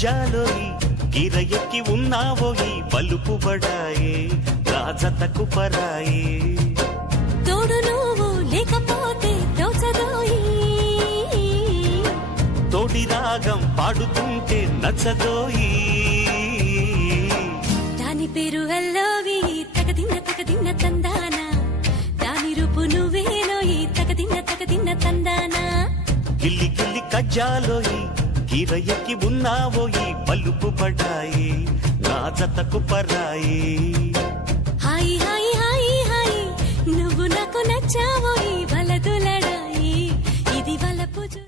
కజ్జాలోయి గిర ఎక్కి ఉన్నావోయి బలుపు బడాయే రాజతకు పరాయే తోడు నువ్వు లేకపోతే తోచదోయి తోడి రాగం పాడుతుంటే నచ్చదోయి దాని పేరు అల్లోవి తగదిన్న తందానా దాని రూపు నువ్వేలోయి తగదిన్న తందానా గిల్లి గిల్లి కజ్జాలోయి గిర ఎక్కి ఉన్నావోయి బలుపు బడాయే రాజతకు పరాయే హాయి హాయి హాయి హాయి నువ్వు నాకు నచ్చావోయి